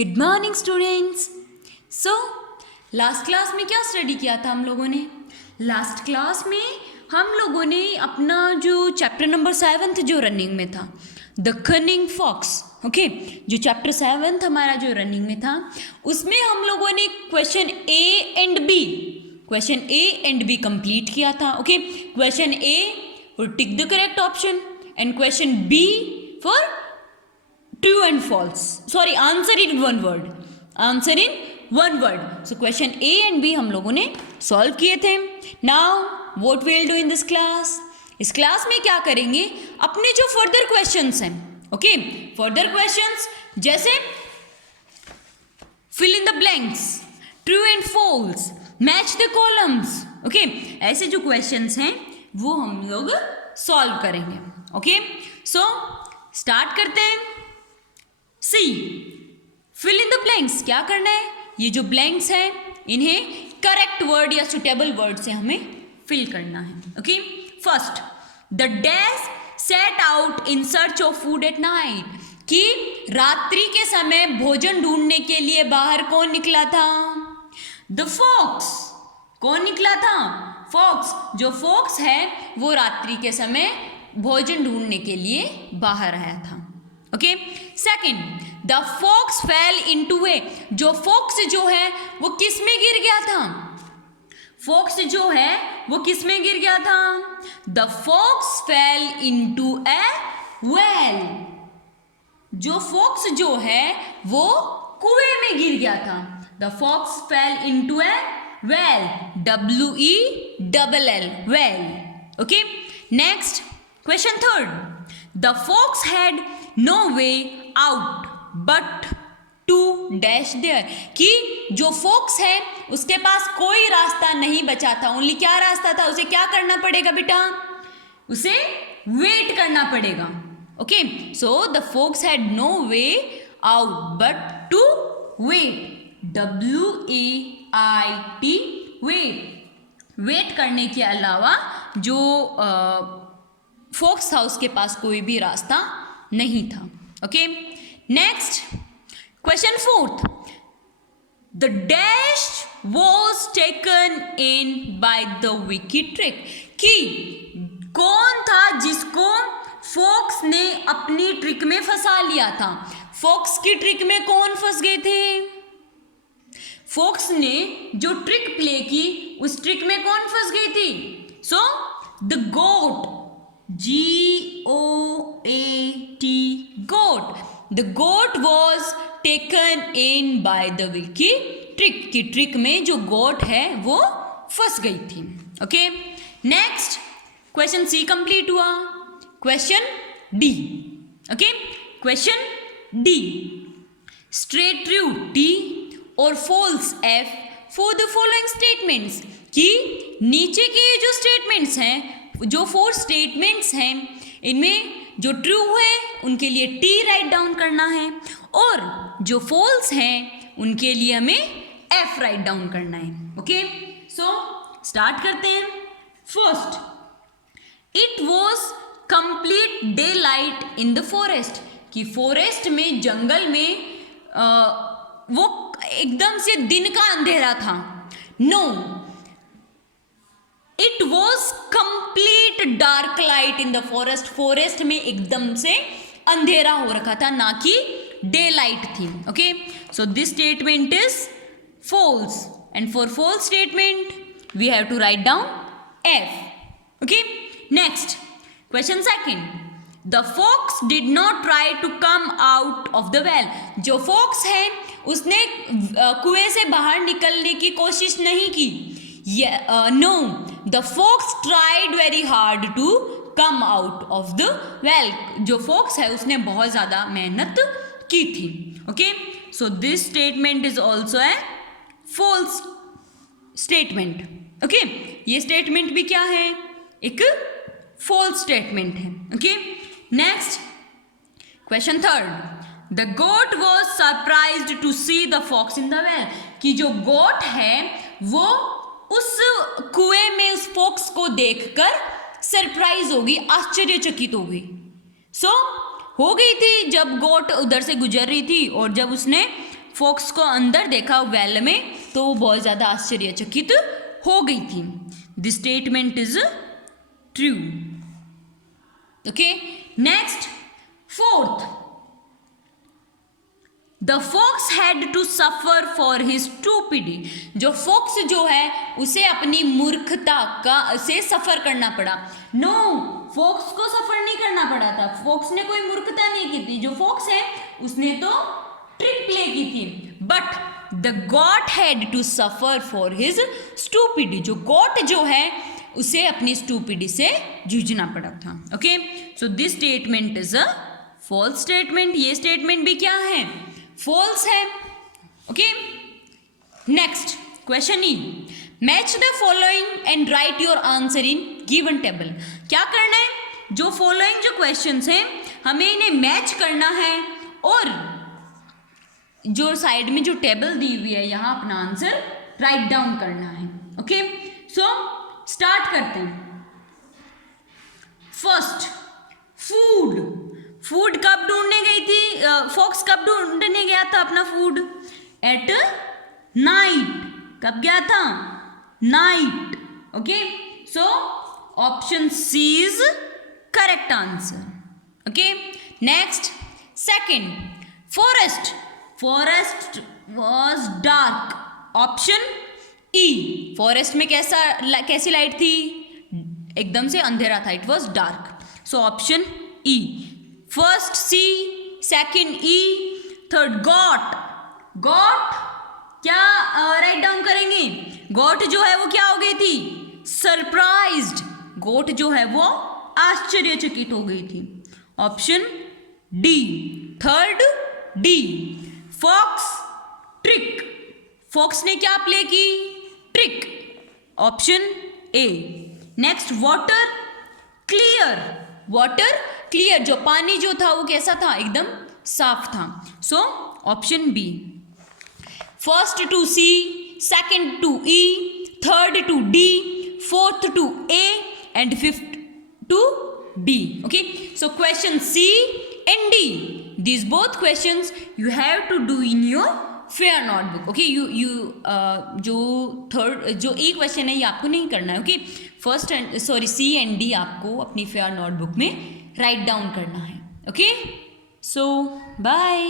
Good morning students. So last class में क्या study किया था हम लोगों ने? लास्ट क्लास में हम लोगों ने अपना जो चैप्टर नंबर 7 जो रनिंग में था, द कनिंग फॉक्स, ओके, जो चैप्टर 7 हमारा जो रनिंग में था, उसमें हम लोगों ने question A and B complete किया था। Okay, question A for tick the correct option and question B for true and false, sorry answer in one word. So question A and B हम लोगों ने सॉल्व किए थे। Now what we will do in this class? इस class में क्या करेंगे, अपने जो फर्दर क्वेश्चंस हैं, ओके, फर्दर क्वेश्चंस जैसे fill in the blanks, true and false, match the columns, okay, ऐसे जो क्वेश्चंस हैं वो हम लोग सॉल्व करेंगे। ओके, सो स्टार्ट करते हैं। सी, फिल इन द ब्लैंक्स, क्या करना है, ये जो ब्लैंक्स हैं इन्हें करेक्ट वर्ड या सुटेबल वर्ड से हमें फिल करना है। Okay, first, the dash set out in search of food at night, कि रात्रि के समय भोजन ढूंढने के लिए बाहर कौन निकला था? द फॉक्स, कौन निकला था? फॉक्स। जो फॉक्स है वो रात्रि के समय भोजन ढूंढने के लिए बाहर आया था। Okay, second, the fox fell into a, जो फॉक्स जो है वो किस में गिर गया था? फॉक्स जो है वो किस में गिर गया था? The fox fell into a well, जो फॉक्स जो है वो कुएं में गिर गया था। The fox fell into a well, WELL, well. Okay, next question third, the fox had no way out but to dash there, कि जो फॉक्स है उसके पास कोई रास्ता नहीं बचा था, ओनली क्या रास्ता था? उसे क्या करना पड़ेगा बेटा? उसे वेट करना पड़ेगा। Okay, so the fox had no way out but to wait, WAIT, wait करने के अलावा जो फॉक्स था उसके पास कोई भी रास्ता नहीं था। Okay, next question fourth, the dash was taken in by the wicked trick, कि कौन था जिसको फॉक्स ने अपनी ट्रिक में फंसा लिया था? फॉक्स की ट्रिक में कौन फंस गए थे? फॉक्स ने जो ट्रिक प्ले की उस ट्रिक में कौन फंस गई थी? So the goat, GOAT, goat, the goat was taken in by the wicked trick, की ट्रिक में जो गोट है वो फंस गई थी। Okay, next question C complete हुआ। Question D, okay, question D, state true T और false F for the following statements, कि नीचे के जो स्टेटमेंट्स हैं, जो 4 स्टेटमेंट्स हैं, इनमें जो ट्रू है उनके लिए T राइट डाउन करना है और जो फॉल्स हैं उनके लिए हमें F राइट डाउन करना है। ओके, सो स्टार्ट करते हैं। First, it was complete day light in the forest, कि फॉरेस्ट में, जंगल में वो एकदम से दिन का अंधेरा था। No, it was complete dark light in the forest, forest में एकदम से अंधेरा हो रखा था, ना कि डे लाइट थी। Okay, so this statement is false and for false statement we have to write down F। Okay, next question second, the fox did not try to come out of the well, जो fox है उसने कुएं से बाहर निकलने की कोशिश नहीं की। No, the fox tried very hard to come out of the well, जो फॉक्स है उसने बहुत ज़्यादा मेहनत की थी। Okay, so this statement is also a false statement. Okay, ये स्टेटमेंट भी क्या है? एक फॉल्स स्टेटमेंट है। Okay, next question third, the goat was surprised to see the fox in the well, कि जो गोट है वो उस कुएं में उस फॉक्स को देखकर सरप्राइज होगी, आश्चर्यचकित होगी। सो हो गई थी जब गोट उधर से गुजर रही थी और जब उसने फॉक्स को अंदर देखा वेल में तो वो बहुत ज़्यादा आश्चर्यचकित हो गई थी. This statement is true. Okay, next fourth. The fox had to suffer for his stupidity. जो फॉक्स जो है उसे अपनी मूर्खता का से सफर करना पड़ा. नो, फॉक्स को सफर नहीं करना पड़ा था. फॉक्स ने कोई मूर्खता नहीं की थी. जो फॉक्स है उसने तो ट्रिक प्ले की थी. But the goat had to suffer for his stupidity. जो गॉट जो है उसे अपनी स्टूपिडिटी से जूझना पड़ा था. Okay, so this statement is a false statement. ये स्टेटमेंट भी क्या है? फॉल्स है. Okay, next question E. Match the following and write your answer in given table. क्या करना है? जो फॉलोइंग जो क्वेश्चंस हैं हमें इन्हें मैच करना है और जो साइड में जो टेबल दी हुई है यहाँ अपना आंसर राइट डाउन करना है. ओके, सो स्टार्ट करते हैं. First, food. फूड कब ढूंढने गई थी? फॉक्स कब ढूंढने गया था अपना फूड? At night. कब गया था? Night. Okay, so option C is correct answer. Okay, next second, forest. Forest was dark. Option E. Forest में कैसी लाइट थी? एकदम से अंधेरा था. It was dark. So option E. First C, second E, third goat. Goat क्या write down करेंगे? Goat जो है वो क्या हो गई थी? सरप्राइज्ड. गोट जो है वो आश्चर्यचकित हो गई थी. Option D. Third D. Fox, trick. Fox ने क्या प्ले की? Trick. Option A. Next, water, clear. Water clear. जो पानी जो था वो कैसा था? एकदम साफ था. So option B. First to C, second to E, third to D, fourth to A and fifth to D. Okay, so question C and D, these both questions you have to do in your fair notebook. Okay, जो third जो A question है ये आपको नहीं करना है. Okay, first and sorry C and D आपको अपनी फेयर नोटबुक में राइट डाउन करना है. ओके, सो बाय.